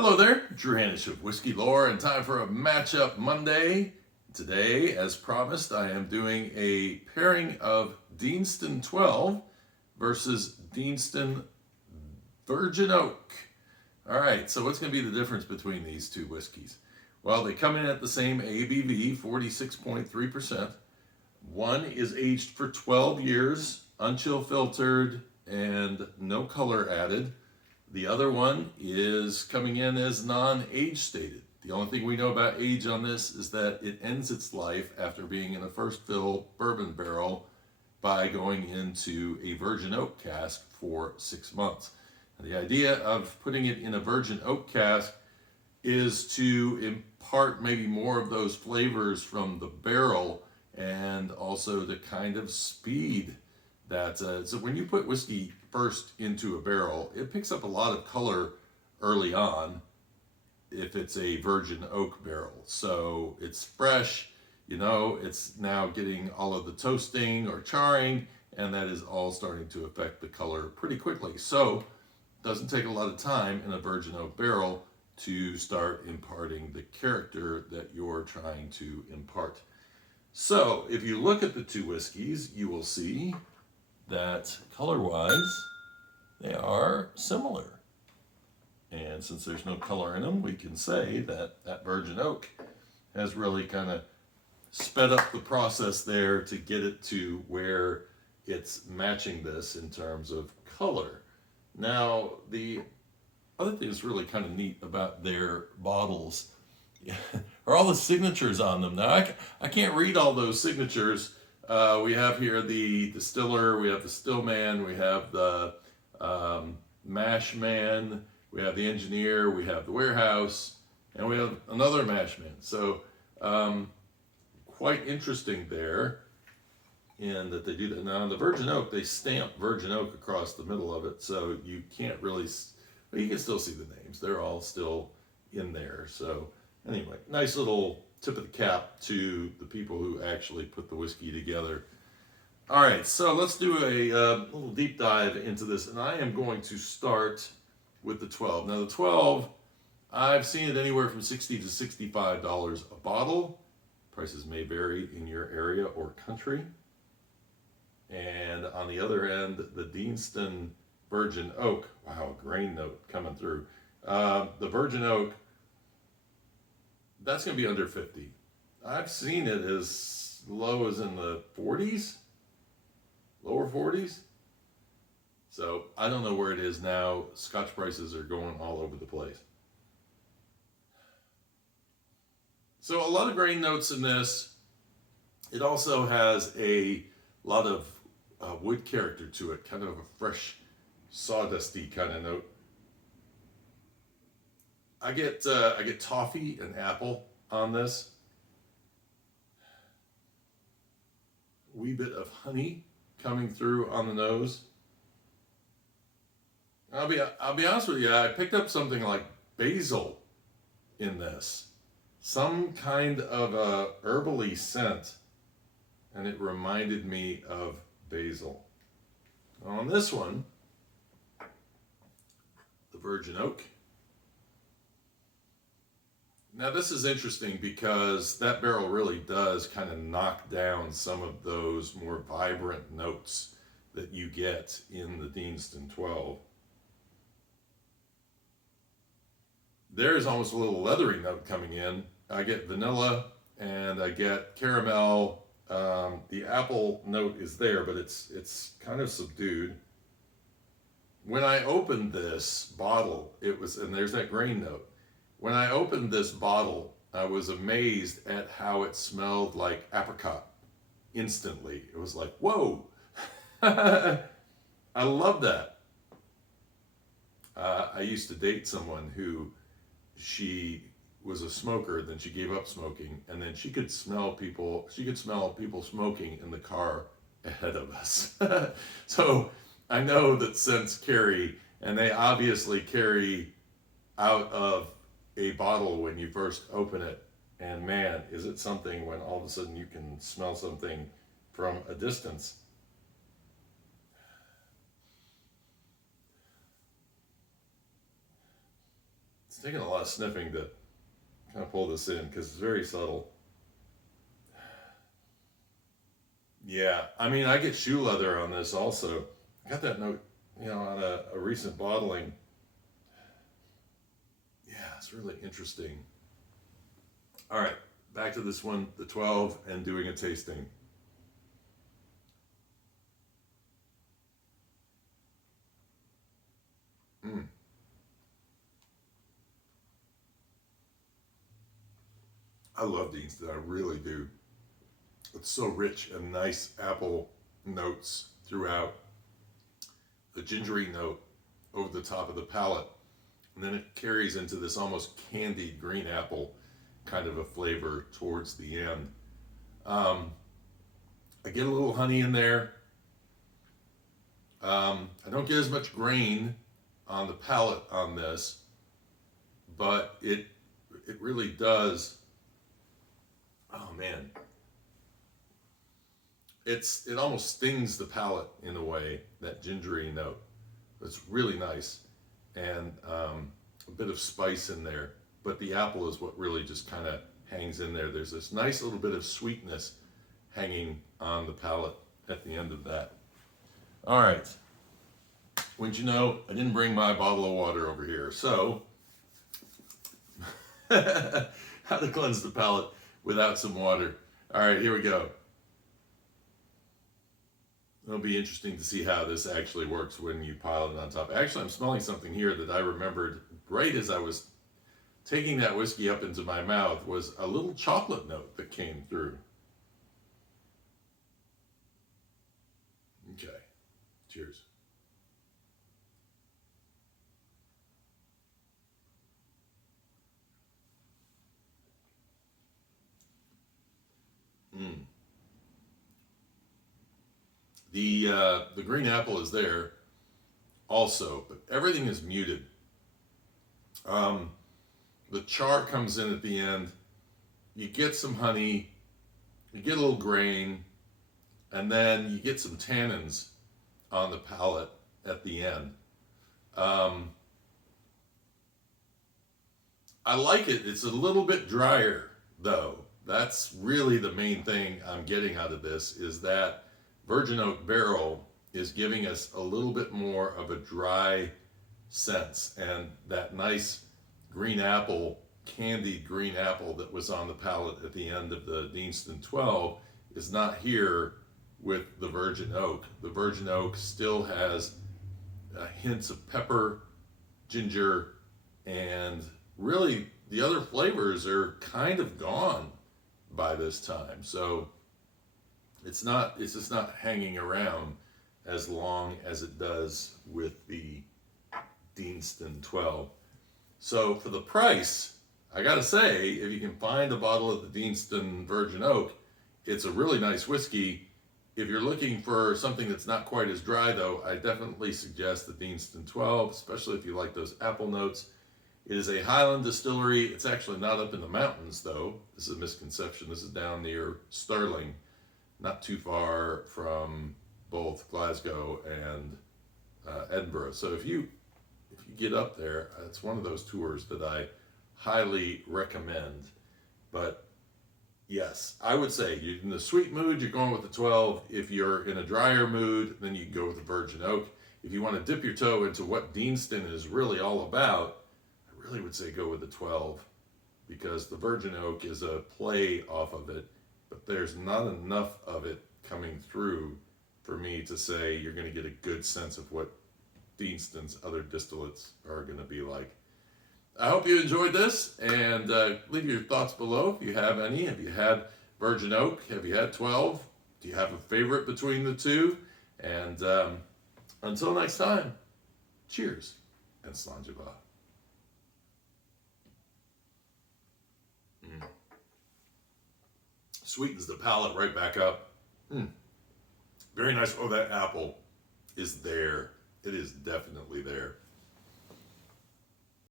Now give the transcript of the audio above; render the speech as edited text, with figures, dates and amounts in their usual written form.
Hello there, Drew Hanish of Whiskey Lore, and time for a Matchup Monday. Today, as promised, I am doing a pairing of Deanston 12 versus Deanston Virgin Oak. All right, so what's going to be the difference between these two whiskeys? Well, they come in at the same ABV, 46.3%. One is aged for 12 years, unchill filtered, and no color added. The other one is coming in as non-age stated. The only thing we know about age on this is that it ends its life after being in a first fill bourbon barrel by going into a virgin oak cask for 6 months. And the idea of putting it in a virgin oak cask is to impart maybe more of those flavors from the barrel and also the kind of speed that, so when you put whiskey first into a barrel, it picks up a lot of color early on if it's a virgin oak barrel. So it's fresh, it's now getting all of the toasting or charring, and that is all starting to affect the color pretty quickly. So it doesn't take a lot of time in a virgin oak barrel to start imparting the character that you're trying to impart. So if you look at the two whiskeys, you will see that color-wise, they are similar. And since there's no color in them, we can say that that virgin oak has really kind of sped up the process there to get it to where it's matching this in terms of color. Now, the other thing that's really kind of neat about their bottles are all the signatures on them. Now, I can't read all those signatures. We have here the distiller, we have the stillman, we have the mash man, we have the engineer, we have the warehouse, and we have another mash man. So quite interesting there in that they do that. Now on the virgin oak, they stamp virgin oak across the middle of it, so you can't really, but you can still see the names. They're all still in there. So anyway, nice little tip of the cap to the people who actually put the whiskey together. All right, so let's do a little deep dive into this, and I am going to start with the 12. Now the 12, I've seen it anywhere from $60 to $65 a bottle. Prices may vary in your area or country. And on the other end, the Deanston Virgin Oak, wow, grain note coming through. The Virgin Oak, that's going to be under 50. I've seen it as low as in the 40s, lower 40s. So I don't know where it is now. Scotch prices are going all over the place. So a lot of grain notes in this. It also has a lot of wood character to it, kind of a fresh, sawdusty kind of note. I get toffee and apple on this. A wee bit of honey coming through on the nose. I'll be honest with you, I picked up something like basil in this. Some kind of a herbally scent, and it reminded me of basil. On this one, the Virgin Oak. Now this is interesting because that barrel really does kind of knock down some of those more vibrant notes that you get in the Deanston 12. There is almost a little leathery note coming in. I get vanilla and I get caramel. The apple note is there, but it's kind of subdued. When I opened this bottle, and there's that grain note. When I opened this bottle, I was amazed at how it smelled like apricot instantly. It was like, whoa, I love that. I used to date someone who she was a smoker, then she gave up smoking, and then she could smell people smoking in the car ahead of us. So I know that scents carry, and they obviously carry out of a bottle when you first open it. And man, is it something when all of a sudden you can smell something from a distance. It's taking a lot of sniffing to kind of pull this in because it's very subtle. Yeah, I mean, I get shoe leather on this also. I got that note, on a recent bottling. Yeah, it's really interesting. All right, back to this one, the 12, and doing a tasting. Mm. I love Deanston, I really do. It's so rich and nice apple notes throughout. The gingery note over the top of the palate. And then it carries into this almost candied green apple kind of a flavor towards the end. I get a little honey in there. I don't get as much grain on the palate on this, but it really does. Oh man, it almost stings the palate in a way, that gingery note. It's really nice, and a bit of spice in there, but the apple is what really just kind of hangs in there. There's this nice little bit of sweetness hanging on the palate at the end of that. All right, wouldn't you know, I didn't bring my bottle of water over here, so how to cleanse the palate without some water. All right, here we go. It'll be interesting to see how this actually works when you pile it on top. Actually, I'm smelling something here that I remembered right as I was taking that whiskey up into my mouth, was a little chocolate note that came through. Okay, cheers. Mm. The green apple is there also, but everything is muted. The char comes in at the end. You get some honey, you get a little grain, and then you get some tannins on the palate at the end. I like it. It's a little bit drier, though. That's really the main thing I'm getting out of this, is that virgin oak barrel is giving us a little bit more of a dry sense, and that nice green apple, candied green apple that was on the palate at the end of the Deanston 12 is not here with the virgin oak. The virgin oak still has hints of pepper, ginger, and really the other flavors are kind of gone by this time. So it's just not hanging around as long as it does with the Deanston 12. So for the price, I gotta say, if you can find a bottle of the Deanston Virgin Oak, it's a really nice whiskey. If you're looking for something that's not quite as dry though, I definitely suggest the Deanston 12, especially if you like those apple notes. It is a Highland distillery. It's actually not up in the mountains though. This is a misconception. This is down near Stirling, not too far from both Glasgow and Edinburgh. So if you get up there, it's one of those tours that I highly recommend. But yes, I would say you're in the sweet mood, you're going with the 12. If you're in a drier mood, then you can go with the Virgin Oak. If you want to dip your toe into what Deanston is really all about, I really would say go with the 12, because the Virgin Oak is a play off of it, but there's not enough of it coming through for me to say you're going to get a good sense of what Deanston's other distillates are going to be like. I hope you enjoyed this, and leave your thoughts below if you have any. Have you had Virgin Oak? Have you had 12? Do you have a favorite between the two? And until next time, cheers and Slainte. Sweetens the palate right back up. Very nice. Oh, that apple is there. It is definitely there.